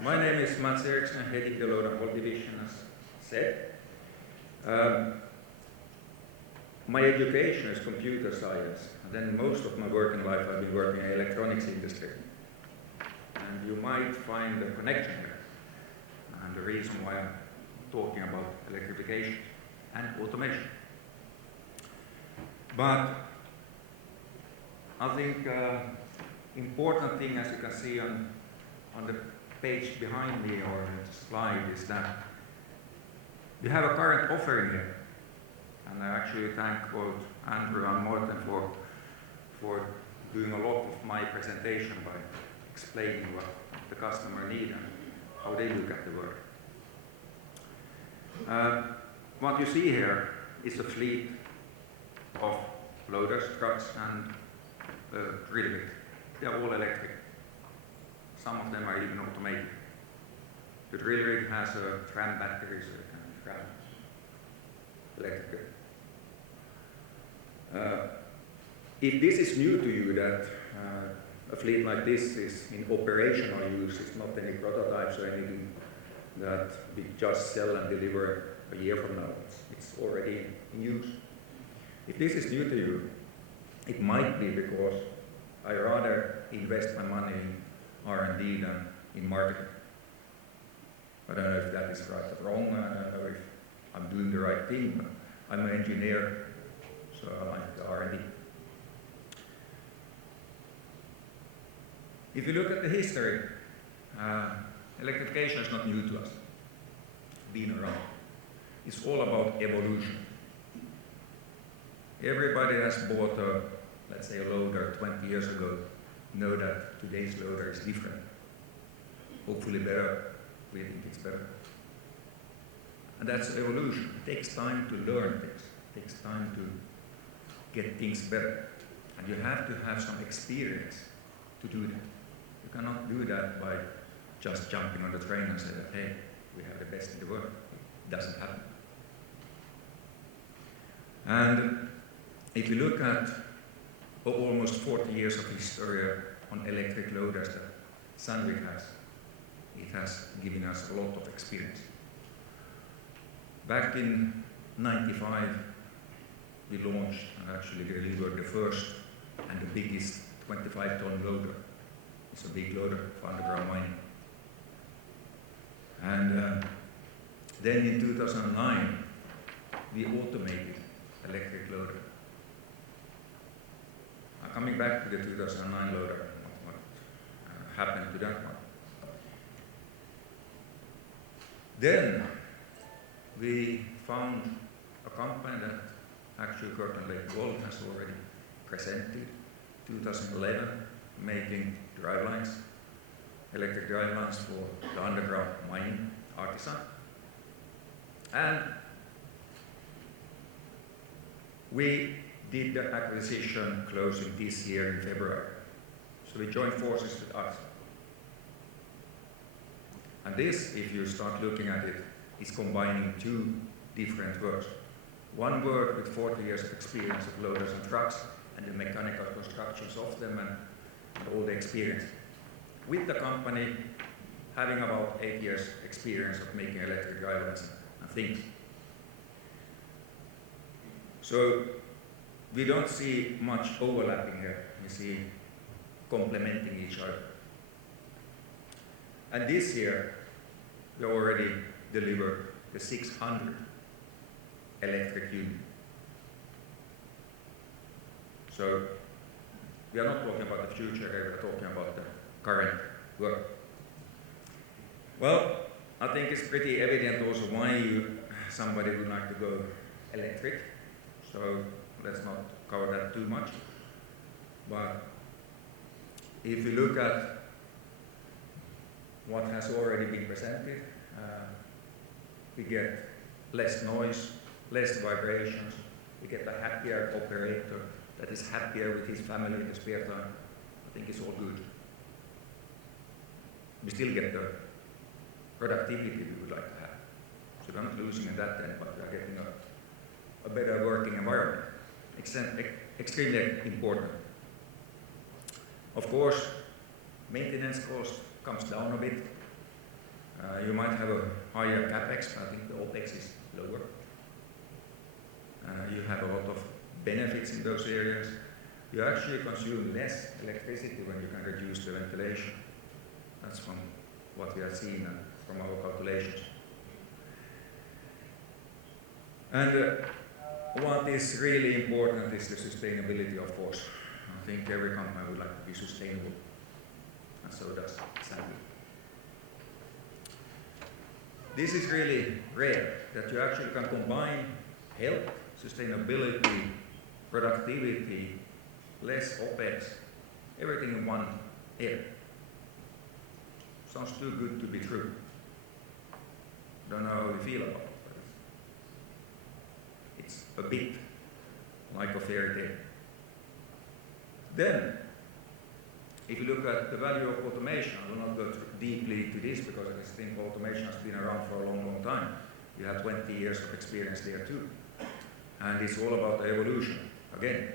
My name is Erikkson, heading the load and haul division, as said. My education is computer science, and then most of my working life I've been working in the electronics industry. And you might find a connection here, and the reason why I'm talking about electrification and automation. But I think important thing, as you can see on the page behind me or the slide, is that we have a current offering here. And I actually thank both Andrew and Morten for doing a lot of my presentation by explaining what the customer needs and how they look at the world. What you see here is a fleet of loaders, trucks, and drill rig. They are all electric. Some of them are even automated. The drill rig has a tram battery, so it can tram electric. If this is new to you, that a fleet like this is in operational use, it's not any prototypes or anything that we just sell and deliver a year from now. It's already in use. If this is new to you, it might be because I rather invest my money in R&D than in marketing. I don't know if that is right or wrong. I don't know if I'm doing the right thing, but I'm an engineer, so I like the R&D. If you look at the history, electrification is not new to us. It's been around. It's all about evolution. Everybody has bought a, let's say, a loader 20 years ago, know that today's loader is different. Hopefully better. We think it's better. And that's evolution. It takes time to learn things. It takes time to get things better. And you have to have some experience to do that. You cannot do that by just jumping on the train and say that, hey, we have the best in the world. It doesn't happen. And if you look at almost 40 years of history on electric loaders that Sandvik has, it has given us a lot of experience. Back in '95, we launched and actually delivered the first and the biggest 25-ton loader. It's a big loader for underground mining. And then in 2009, we automated electric loader. Coming back to the 2009 loader, what happened to that one? Then we found a company that actually Curtin Lake Gold has already presented, 2011, making drivelines, electric drivelines for the underground mining artisan. And we did the acquisition closing this year in February. So we joined forces with us. And this, if you start looking at it, is combining two different worlds. One world with 40 years of experience of loaders and trucks and the mechanical constructions of them and all the experience. With the company having about 8 years experience of making electric drivelines and things. So we don't see much overlapping here. We see complementing each other. And this year, we already delivered the 600 electric unit. So we are not talking about the future, we are talking about the current work. Well, I think it's pretty evident also why somebody would like to go electric. So let's not cover that too much. But if you look at what has already been presented, we get less noise, less vibrations, we get a happier operator that is happier with his family in the spare time. I think it's all good. We still get the productivity we would like to have. So we're not losing in that end, but we are getting a better working environment. Extremely important. Of course, maintenance cost comes down a bit. You might have a higher capex, but I think the OPEX is lower. You have a lot of benefits in those areas. You actually consume less electricity when you can reduce the ventilation. That's from what we have seen from our calculations. And what is really important is the sustainability, of course. I think every company would like to be sustainable, and so does Sandvik. This is really rare, that you actually can combine health, sustainability, productivity, less OPEX, everything in one area. Sounds too good to be true. Don't know how you feel about it, but it's a bit like a fairy tale. Then, if you look at the value of automation, I will not go deeply into this because I just think automation has been around for a long, long time. You have 20 years of experience there too. And it's all about the evolution. Again,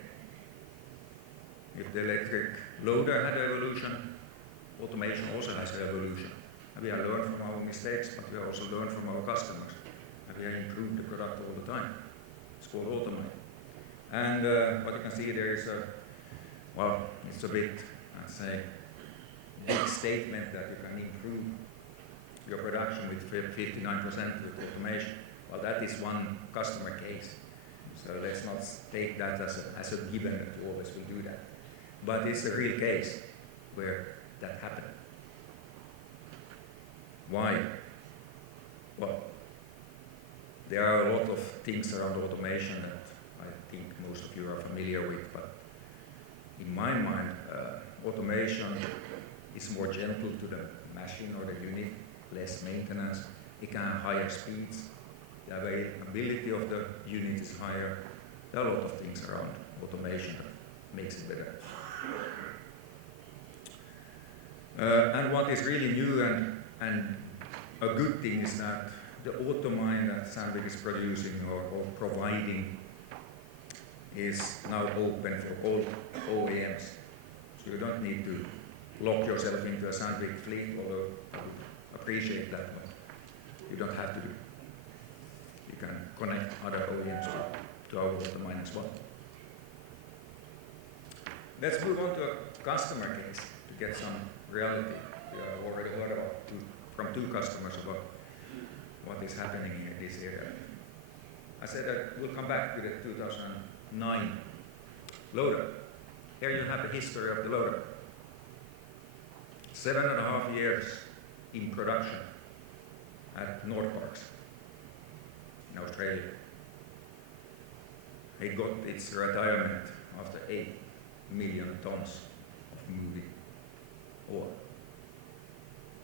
if the electric loader had evolution, automation also has evolution. And we have learned from our mistakes, but we also learned from our customers. And we have improved the product all the time. It's called automate. And what you can see there is it's a bit, I'd say, big statement that you can improve your production with 59% with automation. Well, that is one customer case. So let's not take that as a given that you always will do that. But it's a real case where that happened. Why? Well, there are a lot of things around automation that I think most of you are familiar with, but in my mind, automation is more gentle to the machine or the unit, less maintenance, it can have higher speeds, the availability of the unit is higher. There are a lot of things around automation that makes it better. And what is really new and a good thing is that the automine that Sandvik is producing or providing is now open for all OEMs. So you don't need to lock yourself into a Sandvik fleet, although I would appreciate that, but you don't have to do it. You can connect other OEMs to our automine as well. Let's move on to a customer case to get some reality. We have already heard about from two customers about what is happening in this area. I said that we'll come back to the 2009 loader. Here you have the history of the loader. 7.5 years in production at Northparkes in Australia. It got its retirement after 8 million tons of moving ore.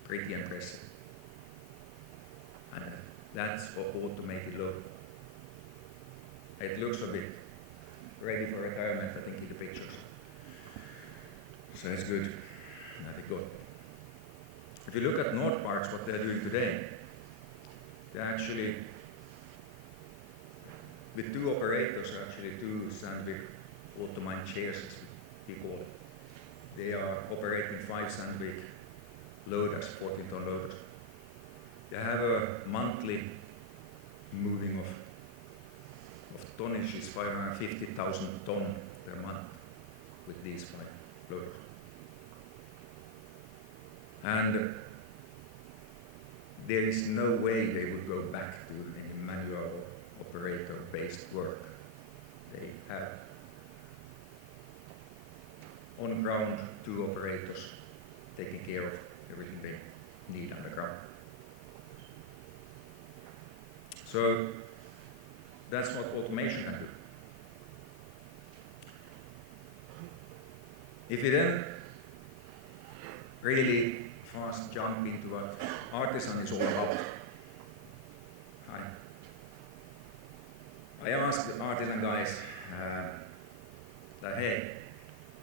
Pretty impressive. And that's for automated loader. It looks a bit ready for retirement, I think, in the pictures. So it's good. Let it go. If you look at Northparkes, what they're doing today, they're actually, with two operators, actually two Sandvik automine chairs, as we call it. They are operating 5 Sandvik loaders, 14-ton loaders. They have a monthly moving of tonnage is 550,000 tons per month with these 5 loaders. And there is no way they would go back to any manual operator-based work. They have on ground 2 operators taking care of everything they need underground. So that's what automation can do. If you then really fast jump into what Artisan is all about, I asked the Artisan guys that, hey,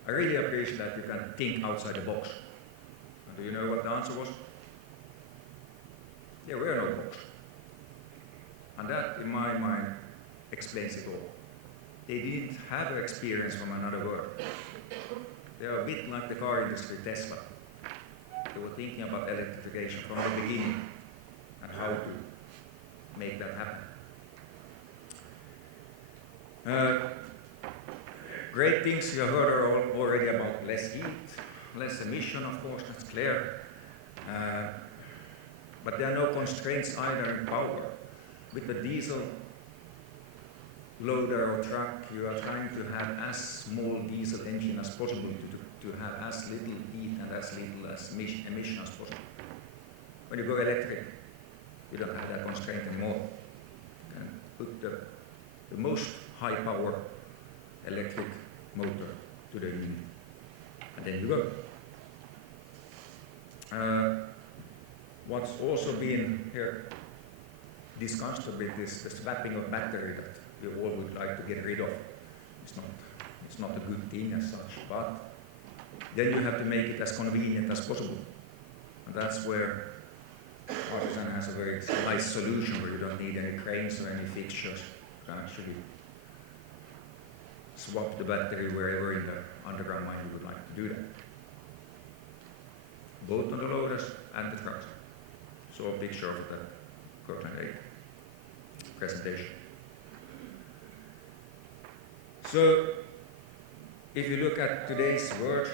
I really appreciate that you can think outside the box. And do you know what the answer was? There were no box. And that, in my mind, explains it all. They didn't have experience from another world. They are a bit like the car industry, Tesla. They were thinking about electrification from the beginning. and how to make that happen. Great things you have heard already about less heat, less emission, of course, that's clear. But there are no constraints either in power. With the diesel loader or truck, you are trying to have as small diesel engine as possible to have as little heat and as little as emission as possible. When you go electric, you don't have that constraint anymore. You can put the most high power electric motor to the unit, and then you go. What's also been here discussed a bit is the swapping of battery that we all would like to get rid of. It's not a good thing as such, but then you have to make it as convenient as possible. And that's where Erikkson has a very nice solution where you don't need any cranes or any fixtures. You can actually swap the battery wherever in the underground mine you would like to do that. Both on the loaders and the trucks. So a picture of the Kirkland 8 presentation. So if you look at today's world,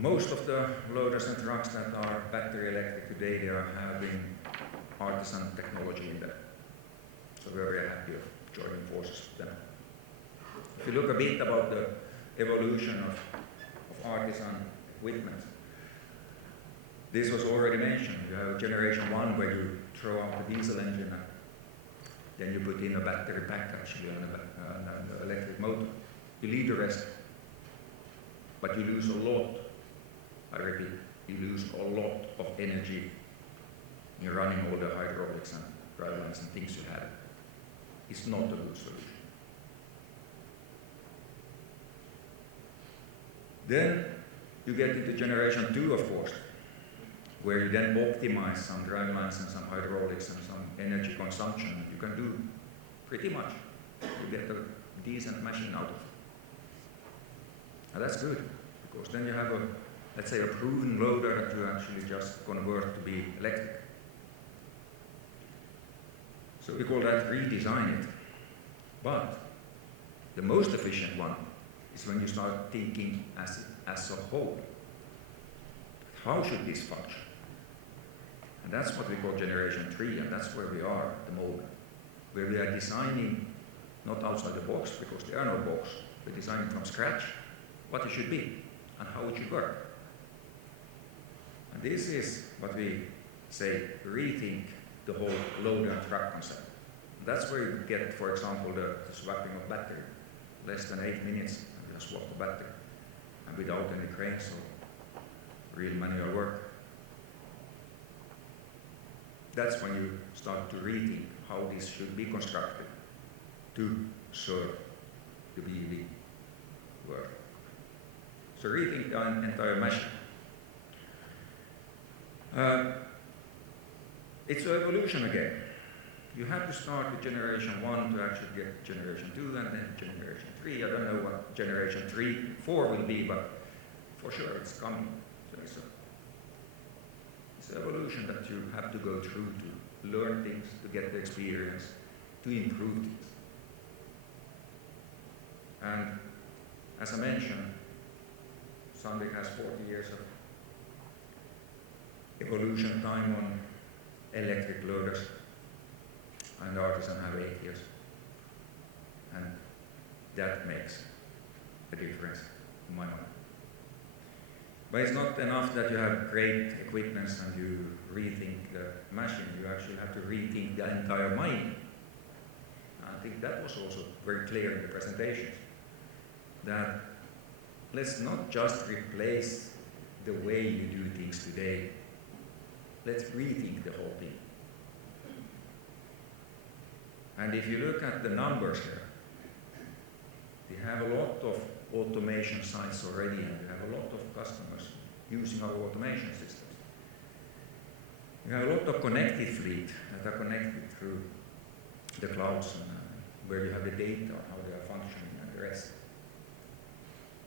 most of the loaders and trucks that are battery electric today, they are having Erikkson technology in them. So we're very happy of joining forces with them. If you look a bit about the evolution of Erikkson equipment, this was already mentioned. You have generation 1 where you throw out the diesel engine and then you put in a battery pack actually on the electric motor. You leave the rest, but you lose a lot. I repeat, you lose a lot of energy in running all the hydraulics and drive lines and things you have. It's not a good solution. Then you get into generation 2, of course, where you then optimize some drive lines and some hydraulics and some energy consumption. You can do pretty much. You get a decent machine out of it. And that's good, because then you have a, let's say, a proven loader that you actually just convert to be electric. So we call that redesign it. But the most efficient one is when you start thinking as a whole. How should this function? And that's what we call generation 3, and that's where we are at the moment, where we are designing not outside the box, because there are no box. We're designing from scratch what it should be and how it should work. And this is what we say, rethink the whole loader and truck concept. And that's where you get, for example, the swapping of battery. Less than 8 minutes, and you swap the battery. And without any cranes or real manual work. That's when you start to rethink how this should be constructed to serve the BEV world. So rethink the entire machine. It's an evolution again. You have to start with generation 1 to actually get generation 2 and then generation 3. I don't know what generation 4 will be, but for sure it's coming. So it's an evolution that you have to go through to learn things, to get the experience, to improve things. And as I mentioned, Sandvik has 40 years of evolution time on electric loaders, and Erikkson have 8 years. And that makes a difference in my mind. But it's not enough that you have great equipment and you rethink the machine, you actually have to rethink the entire mine. I think that was also very clear in the presentations, that let's not just replace the way you do things today, let's rethink the whole thing. And if you look at the numbers here, we have a lot of automation sites already, and we have a lot of customers using our automation systems. We have a lot of connected fleet that are connected through the clouds, where you have the data, how they are functioning and the rest.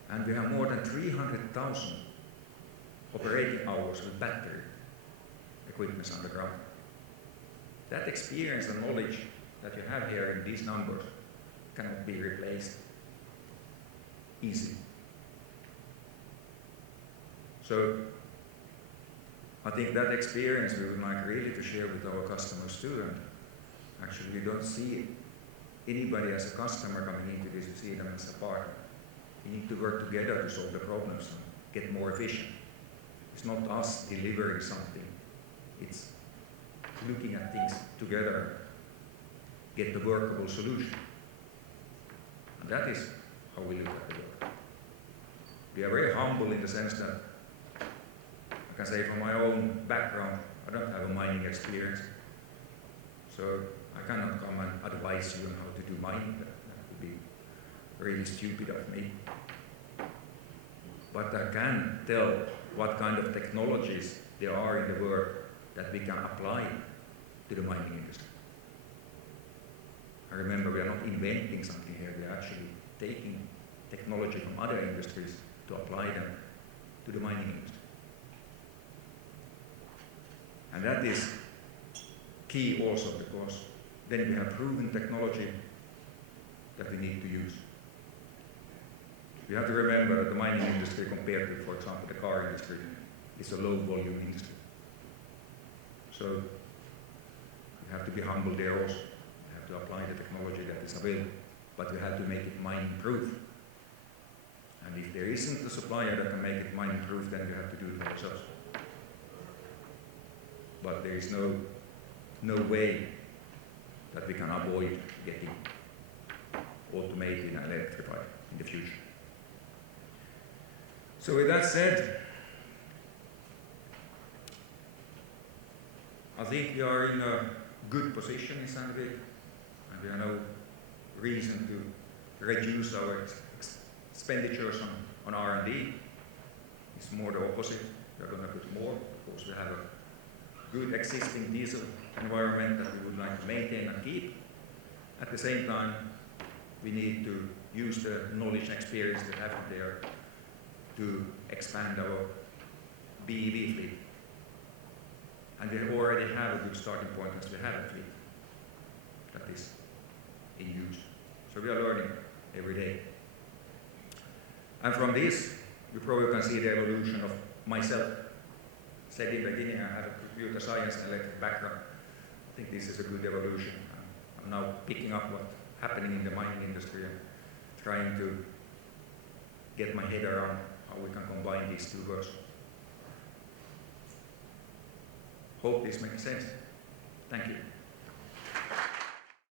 And we have more than 300,000 operating hours with battery equipment underground. that experience and knowledge that you have here in these numbers cannot be replaced easily. So I think that experience we would like really to share with our customers too. And actually, we don't see anybody as a customer coming into this, we see them as a partner. We need to work together to solve the problems and get more efficient. It's not us delivering something, it's looking at things together, get the workable solution. And that is how we look at the work. We are very humble in the sense that I can say from my own background, I don't have a mining experience. So I cannot come and advise you on how to do mining. That would be really stupid of me. But I can tell what kind of technologies there are in the world that we can apply to the mining industry. I remember we are not inventing something here, we are actually taking technology from other industries to apply them to the mining industry. And that is key also because then we have proven technology that we need to use. You have to remember that the mining industry compared to, for example, the car industry is a low volume industry. So you have to be humble there also. You have to apply the technology that is available, but you have to make it mining proof. And if there isn't a supplier that can make it mining proof, then you have to do it yourselves. But there is no way that we can avoid getting automated and electrified in the future. So with that said, I think we are in a good position in Sandvik, and we have no reason to reduce our expenditures on R&D. It's more the opposite. We are going to put more. Of course, we have a good existing diesel environment that we would like to maintain and keep. At the same time, we need to use the knowledge and experience we have there to expand our BEV fleet. And we already have a good starting point as we have a fleet that is in use. So we are learning every day. And from this, you probably can see the evolution of myself. Said in the beginning, I have a computer science and electric background. I think this is a good evolution. I'm now picking up what's happening in the mining industry and trying to get my head around how we can combine these two worlds. Hope this makes sense. Thank you.